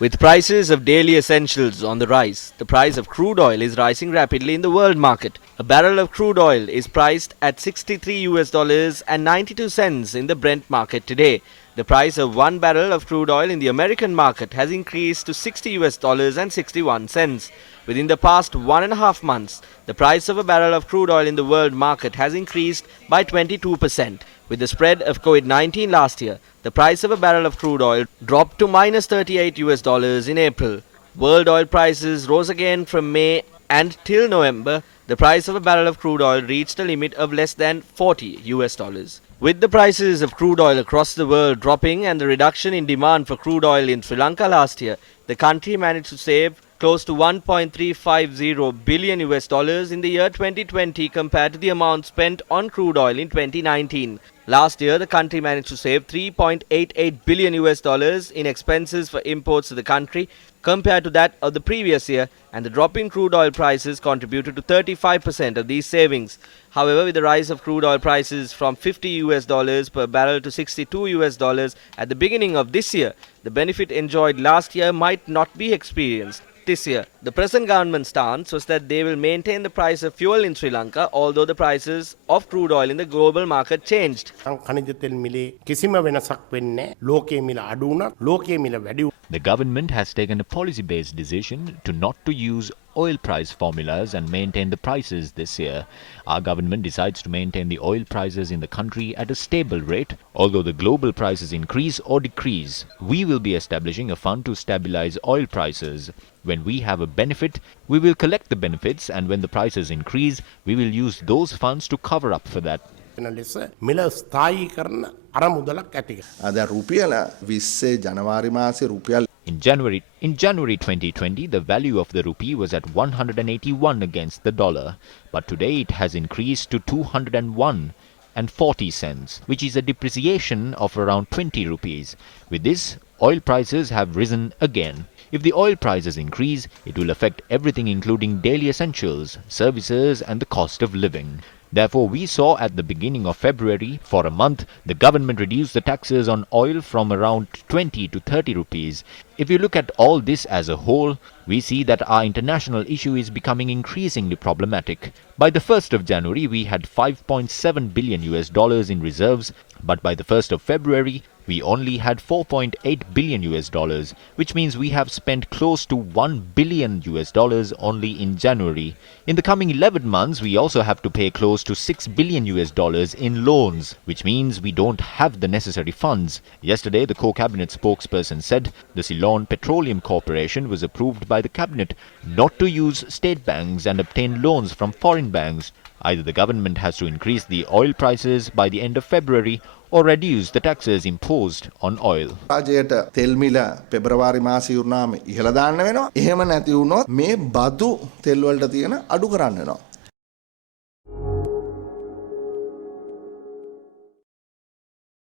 With prices of daily essentials on the rise, the price of crude oil is rising rapidly in the world market. A barrel of crude oil is priced at 63 US dollars and 92 cents in the Brent market today. The price of one barrel of crude oil in the American market has increased to 60 US dollars and 61 cents. Within the past 1.5 months, the price of a barrel of crude oil in the world market has increased by 22%. With the spread of COVID-19 last year, the price of a barrel of crude oil dropped to minus 38 US dollars in April. World oil prices rose again from May, and till November, the price of a barrel of crude oil reached a limit of less than 40 US dollars. With the prices of crude oil across the world dropping and the reduction in demand for crude oil in Sri Lanka last year, the country managed to save close to 1.350 billion US dollars in the year 2020 compared to the amount spent on crude oil in 2019. Last year, the country managed to save 3.88 billion US dollars in expenses for imports to the country compared to that of the previous year, and the drop in crude oil prices contributed to 35% of these savings. However, with the rise of crude oil prices from 50 US dollars per barrel to 62 US dollars at the beginning of this year, the benefit enjoyed last year might not be experienced this year. The present government stance was that they will maintain the price of fuel in Sri Lanka, although the prices of crude oil in the global market changed. The government has taken a policy-based decision to not to use oil price formulas and maintain the prices this year. Our government decides to maintain the oil prices in the country at a stable rate, although the global prices increase or decrease. We will be establishing a fund to stabilize oil prices. When we have a benefit, we will collect the benefits, and when the prices increase, we will use those funds to cover up for that. In January 2020, the value of the rupee was at 181 against the dollar, but today it has increased to 201 and 40 cents, which is a depreciation of around 20 rupees. With this, oil prices have risen again. If the oil prices increase, it will affect everything including daily essentials, services and the cost of living. Therefore, we saw at the beginning of February, for a month, the government reduced the taxes on oil from around 20 to 30 rupees. If you look at all this as a whole, we see that our international issue is becoming increasingly problematic. By the 1st of January, we had 5.7 billion US dollars in reserves, but by the 1st of February, we only had 4.8 billion US dollars, which means we have spent close to 1 billion US dollars only in January. In the coming 11 months, we also have to pay close to 6 billion US dollars in loans, which means we don't have the necessary funds. Yesterday, the co-cabinet spokesperson said the Ceylon Petroleum Corporation was approved by the cabinet not to use state banks and obtain loans from foreign banks. Either the government has to increase the oil prices by the end of February or reduce the taxes imposed on oil. රාජයට තෙල් මිල පෙබරවාරි මාසෙ ඉවරනාම ඉහළ දාන්න වෙනවා. එහෙම නැති වුණොත් මේ බදු තෙල් වලට තියෙන අඩු කරන්න වෙනවා.